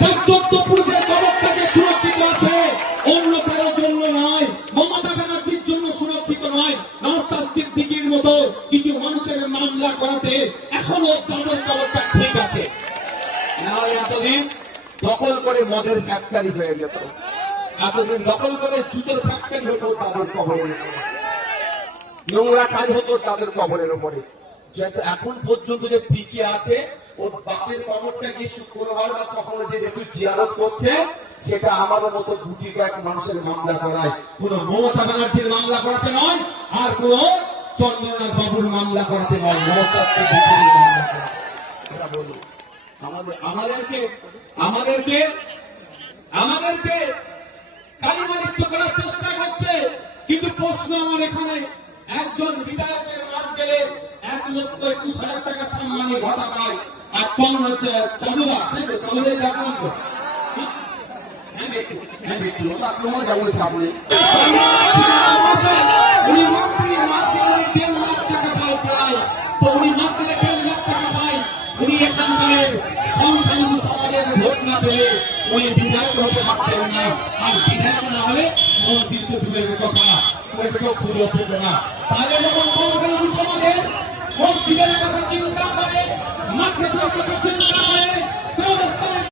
তার 14 পুরুষের কবরটা যে সুরক্ষিত আছে অন্য কারোর জন্য নয়, মমতা ব্যানার্জির জন্য সুরক্ষিত নয়। নওশাদ সিদ্দিকীর মতো কিছু মানুষের মামলা করাতে এখনো তাদের কবরটা ঠিক আছে। নাহলে এতদিন দখল করে মদের ফ্যাক্টরি হয়ে যেত, এতদিন দখল করে জুতোর ফ্যাক্টরি হতো তাদের কবরের উপরে, নোংরা কাজ হতো তাদের কবরের উপরে। যেহেতু এখন পর্যন্ত যে টিকে আছে, ওর বাপের কবরটা গিয়ে শুক্রবার বা কখনো যে একটু জিয়ারত করছে, সেটা আমাদের মতো গুটি কয়েক মানুষের মামলা করায়, কোন মমতা ব্যানার্জির মামলা করাতে নয়, আর কোন চন্দ্রনাথ বাবুর মামলা করাতে নয়, নওশাদ সিদ্দিকীর মামলা করাতে। এটা বলুন, আমাদেরকে আমাদেরকে আমাদেরকে কালিমালিপ্ত করার চেষ্টা করছে। কিন্তু প্রশ্ন আমার এখানে, একজন বিধায়কের মাস গেলে 1,21,000 টাকা সম্মানী ভাতা পায়, আর চালুদা দেখলাম তো, উনি মন্ত্রীর মাস গেলে 1.5 লাখ টাকা পায় প্রায়, তো উনি মাস গেলে 1.5 লাখ টাকা পায়। উনি এখানকার সংখ্যালঘু সমাজের ভোট না পেলে উনি বিধায়ক হতে পারতেন না, আর বিধায়ক না হলে মন্ত্রী তো দূরের কথা, ওইটাকেও পুরো পেবে না। তাহলে যখন সংখ্যালঘু সমাজের মসজিদের কথা চিন্তা করে, মাদ্রাসার কথা চিন্তা করে,